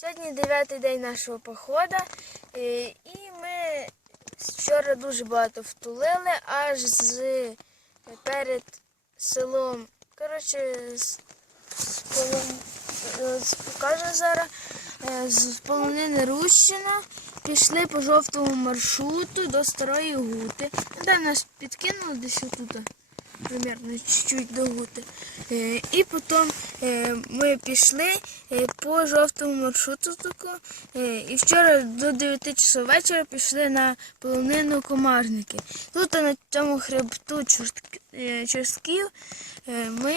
Сьогодні дев'ятий день нашого походу, е, і ми вчора дуже багато втулили, аж з перед селом. Коротше, з, з е, покажу зараз. Е, З полонини Рущина пішли по жовтому маршруту до Старої Гути. Де нас підкинуло десь отут, примерно чуть-чуть до Гути. Е, І потім е, ми пішли е, по жовтому маршруту І вчора до 9 часов вечора пішли на полонину комарники. Тут на цьому хребту е, ми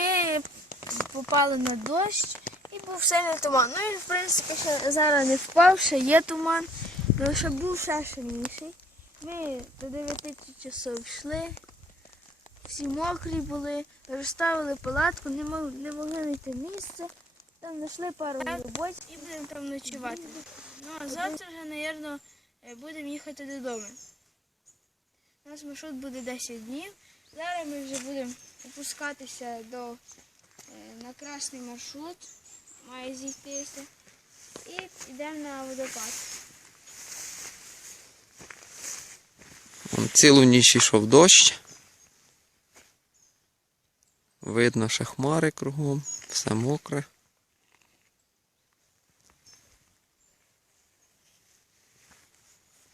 попали на дощ і був сильний туман. Ну і в принципі ще зараз не впав, ще є туман, але ще був ще сильніший. Ми до 9 часов йшли, всі мокрі були, розставили палатку, не, мог, не могли знайти місце. Там знайшли пару робот і будемо там ночувати. Ну а завтра вже, мабуть, будемо їхати додому. У нас маршрут буде 10 днів. Зараз ми вже будемо опускатися до е, на красний маршрут, має зійтися. І йдемо на водопад. Цілу ніч йшов дощ. Видно ще хмари кругом, все мокре.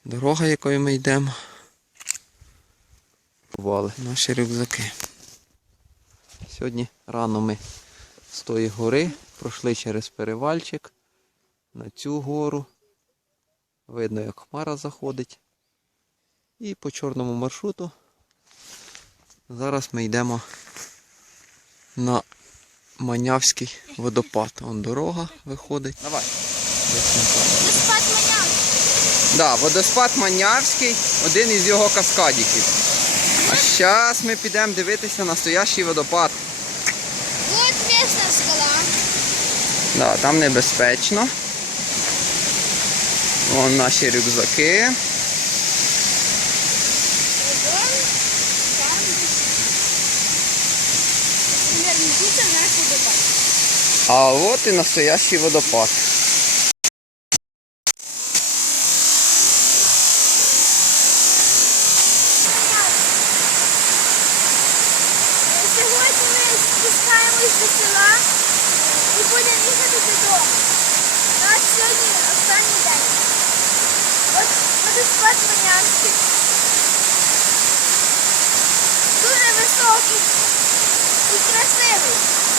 Дорога, якою ми йдемо. Бували наші рюкзаки. Сьогодні рано ми з тої гори пройшли через перевальчик на цю гору. Видно, як хмара заходить. І по чорному маршруту зараз ми йдемо на Манявський водопад. Вон дорога виходить. Давай. Водоспад Манян! Да, водоспад Манявський, один із його каскадиків. А зараз ми підемо дивитися настоящий водопад. Вот місна скала. Да, там небезпечно. Вон наші рюкзаки. Примерно тут наш водопад. А от і настоящий водопад. Сьогодні ми спускаємось до села і будемо їхати додому. У нас сьогодні останній день. От водоспад Манянський. Дуже високий красивий.